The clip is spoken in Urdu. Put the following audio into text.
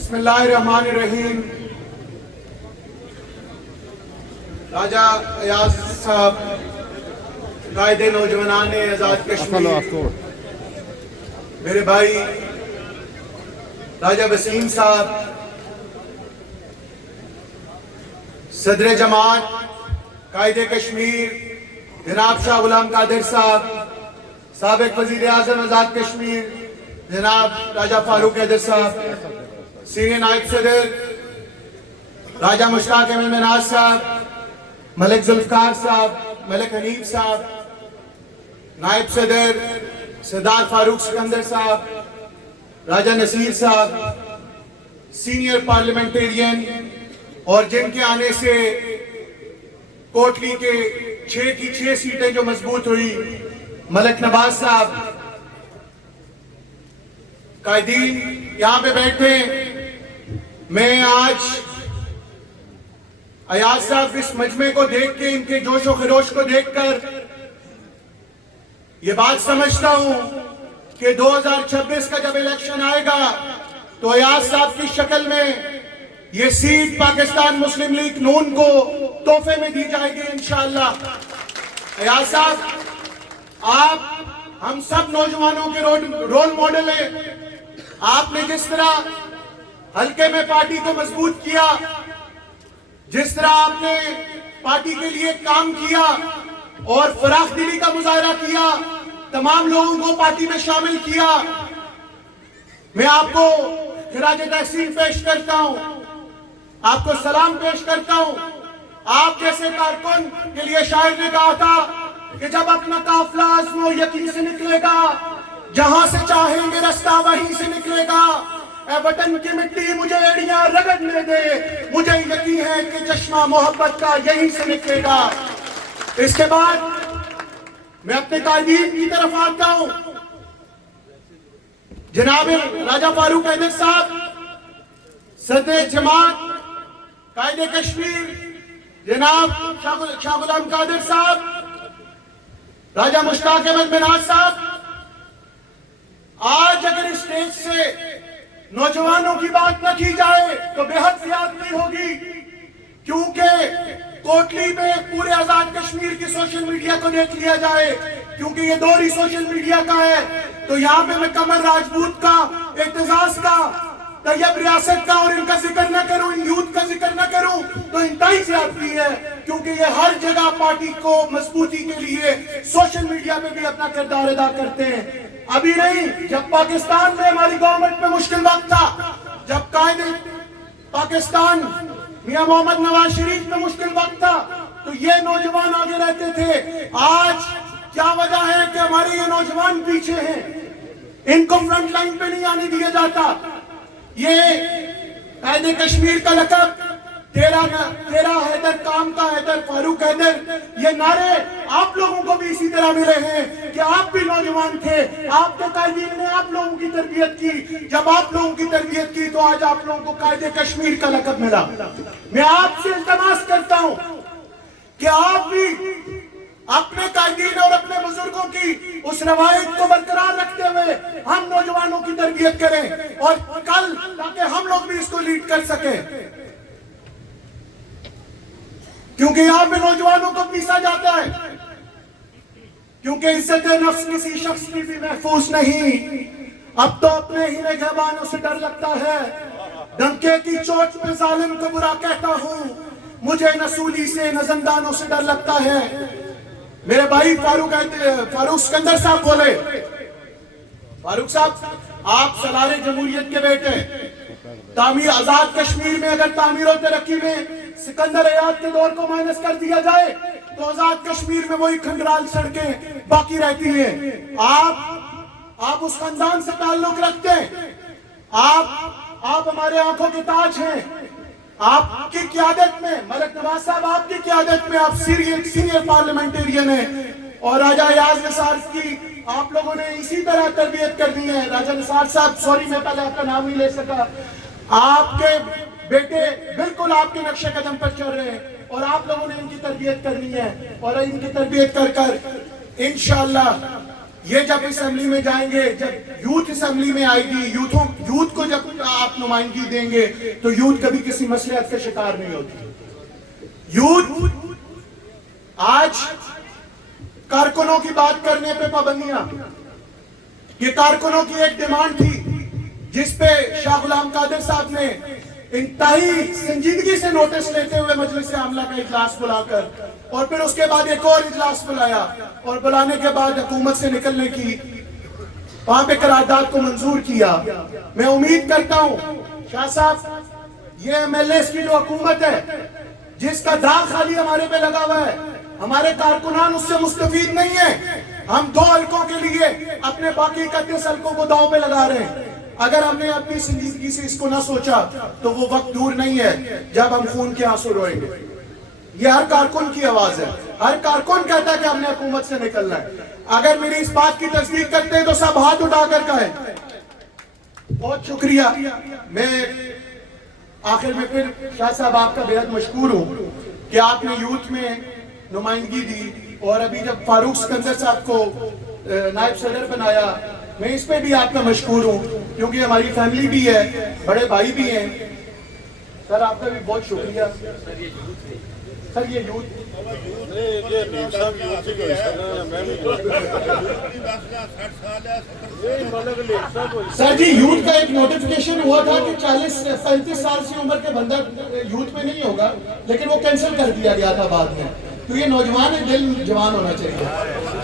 بسم اللہ الرحمن الرحیم. راجہ ایاز صاحب قائد نوجوانان آزاد کشمیر، میرے بھائی راجہ وسیم صاحب، صدر جماعت قائد کشمیر جناب شاہ غلام قادر صاحب، سابق وزیر اعظم آزاد کشمیر جناب راجہ فاروق حیدر صاحب، سینئر نائب صدر راجہ مشتاق احمد مناز صاحب، ملک ذوالفقار صاحب، ملک حنیف صاحب، نائب صدر سردار فاروق سکندر صاحب، راجہ نصیر صاحب، سینئر پارلیمنٹیرین، اور جن کے آنے سے کوٹلی کے 6 کی 6 سیٹیں جو مضبوط ہوئی، ملک نواز صاحب، قائدین یہاں پہ بیٹھے. میں آج ایاز صاحب اس مجمع کو دیکھ کے، ان کے جوش و خروش کو دیکھ کر یہ بات سمجھتا ہوں کہ 2026 کا جب الیکشن آئے گا تو ایاز صاحب کی شکل میں یہ سیٹ پاکستان مسلم لیگ نون کو تحفے میں دی جائے گی انشاءاللہ. ایاز صاحب، آپ ہم سب نوجوانوں کے رول ماڈل ہیں. آپ نے جس طرح حلقے میں پارٹی کو مضبوط کیا، جس طرح آپ نے پارٹی کے لیے کام کیا اور فراخ دلی کا مظاہرہ کیا، تمام لوگوں کو پارٹی میں شامل کیا، میں آپ کو خراج تحسین پیش کرتا ہوں، آپ کو سلام پیش کرتا ہوں. آپ جیسے کارکن کے لیے شاعر نے کہا تھا کہ جب اپنا قافلہ عزم و یقین سے نکلے گا، جہاں سے چاہیں گے رستہ وہیں سے نکلے گا. اے وطن کی مٹی مجھے ایڑیاں رگڑنے دے، مجھے یقین ہے کہ چشمہ محبت کا یہیں سے نکلے گا. اس کے بعد میں اپنے قائدین کی طرف آتا ہوں. جناب راجہ فاروق حیدر صاحب، صدر جماعت قائد کشمیر جناب شاہ غلام قادر صاحب، راجہ مشتاق احمد مناز صاحب، آج اگر اس اسٹیج سے نوجوانوں کی بات نہ کی جائے تو بے حد زیادتی ہوگی، کیونکہ کوٹلی میں پورے آزاد کشمیر کی سوشل میڈیا کو دیکھ لیا جائے، کیونکہ یہ دور ہی سوشل میڈیا کا ہے، تو یہاں پہ میں قمر راجپوت کا، اعتزاز کا، طیب ریاست کا اور ان کا ذکر نہ کروں، ان یوتھ کا ذکر نہ کروں تو انتہائی زیادتی ہے، کیونکہ یہ ہر جگہ پارٹی کو مضبوطی کے لیے سوشل میڈیا پہ بھی اپنا کردار ادا کرتے ہیں. ابھی نہیں، جب پاکستان میں ہماری گورنمنٹ پہ مشکل وقت تھا، جب قائد پاکستان میاں محمد نواز شریف پہ مشکل وقت تھا تو یہ نوجوان آگے رہتے تھے. آج کیا وجہ ہے کہ ہمارے یہ نوجوان پیچھے ہیں، ان کو فرنٹ لائن پہ نہیں آنے دیا جاتا. یہ قائد کشمیر کا لقب تیرا حیدر، کام کا حیدر، فاروق حیدر، یہ نعرے آپ لوگوں کو بھی اسی طرح ملے ہیں کہ آپ بھی نوجوان تھے، آپ کے قائدین نے آپ لوگوں کی تربیت کی. جب آپ لوگوں کی تربیت کی تو آج آپ لوگوں کو قائد کشمیر کا لقب ملا. میں آپ سے التماس کرتا ہوں کہ آپ بھی اپنے قائدین اور اپنے بزرگوں کی اس روایت کو برقرار رکھتے ہوئے ہم نوجوانوں کی تربیت کریں، اور کل تاکہ ہم لوگ بھی اس کو لیڈ کر سکیں. کیونکہ یہاں پہ نوجوانوں کو پیسا جاتا ہے، کیونکہ عزت نفس کسی شخص کی بھی محفوظ نہیں. اب تو اپنے ہی نگہبانوں سے ڈر لگتا ہے، ڈنکے کی چوٹ پہ ظالم کو برا کہتا ہوں، مجھے نہ سولی سے نہ زندانوں سے ڈر لگتا ہے. میرے بھائی فاروق سکندر صاحب بولے. فاروق صاحب، آپ سالار جمہوریت کے بیٹے، تعمیر آزاد کشمیر میں اگر تعمیر و ترقی میں سکندر ایاز کے دور کو مائنس کر دیا جائے تو آزاد کشمیر میں وہی کھنڈرال سڑکیں باقی رہتی ہیں. آپ اس خاندان سے تعلق رکھتے ہیں، آپ ہمارے آنکھوں کے تاج ہیں. آپ کی قیادت میں، ملک نواز صاحب آپ کی قیادت میں، آپ سینئر پارلیمنٹیرین ہیں، اور راجہ ایاز نثار کی آپ لوگوں نے اسی طرح تربیت کرنی ہے. راجہ نثار صاحب، سوری میں پہلے آپ کا نام نہیں لے سکا، آپ کے بیٹے بالکل آپ کے نقشے قدم پر چل رہے ہیں، اور آپ لوگوں نے ان کی تربیت کرنی ہے، اور ان کی تربیت کر کر انشاءاللہ یہ جب اسمبلی میں جائیں گے, جب یوتھ اسمبلی میں آئے گی, یوتھ کو جب آپ نمائندگی دیں گے تو یوتھ کبھی کسی مصلحت کا شکار نہیں ہوتی. یوتھ آج کارکنوں کی بات کرنے پہ پابندیاں, یہ کارکنوں کی ایک ڈیمانڈ تھی جس پہ شاہ غلام قادر صاحب نے انتہائی سنجیدگی سے نوٹس لیتے ہوئے مجلس عاملہ کا اجلاس بلا کر اور پھر اس کے بعد ایک اور اجلاس بلایا, اور بلانے کے بعد حکومت سے نکلنے کی وہاں پہ قرارداد کو منظور کیا. میں امید کرتا ہوں شاہ صاحب یہ ایم ایل ایز کی جو حکومت ہے جس کا داغ خالی ہمارے پہ لگا ہوا ہے, ہمارے کارکنان اس سے مستفید نہیں ہیں. ہم 2 حلقوں کے لیے اپنے باقی 31 حلقوں کو داؤں پہ لگا رہے ہیں. اگر ہم نے اپنی سنجیدگی سے اس کو نہ سوچا تو وہ وقت دور نہیں ہے جب ہم خون کے آنسو روئیں گے. یہ ہر کارکن کی آواز ہے, ہر کارکن کہتا ہے کہ ہم نے حکومت سے نکلنا ہے. اگر میری اس بات کی تصدیق کرتے ہیں تو سب ہاتھ اٹھا کر کہیں. بہت شکریہ. میں آخر میں پھر شاہ صاحب آپ کا بہت مشکور ہوں کہ آپ نے یوتھ میں نمائندگی دی, اور ابھی جب فاروق سکندر صاحب کو نائب صدر بنایا, میں اس پہ بھی آپ کا مشکور ہوں کیونکہ ہماری فیملی بھی ہے, بڑے بھائی بھی ہیں. سر آپ کا بھی بہت شکریہ. سر یہ یوتھ سر جی یوتھ کا ایک نوٹیفکیشن ہوا تھا کہ 35 سال سے عمر کے بندہ یوتھ میں نہیں ہوگا, لیکن وہ کینسل کر دیا گیا تھا بعد میں. تو یہ نوجوان ہے, دل جوان ہونا چاہیے.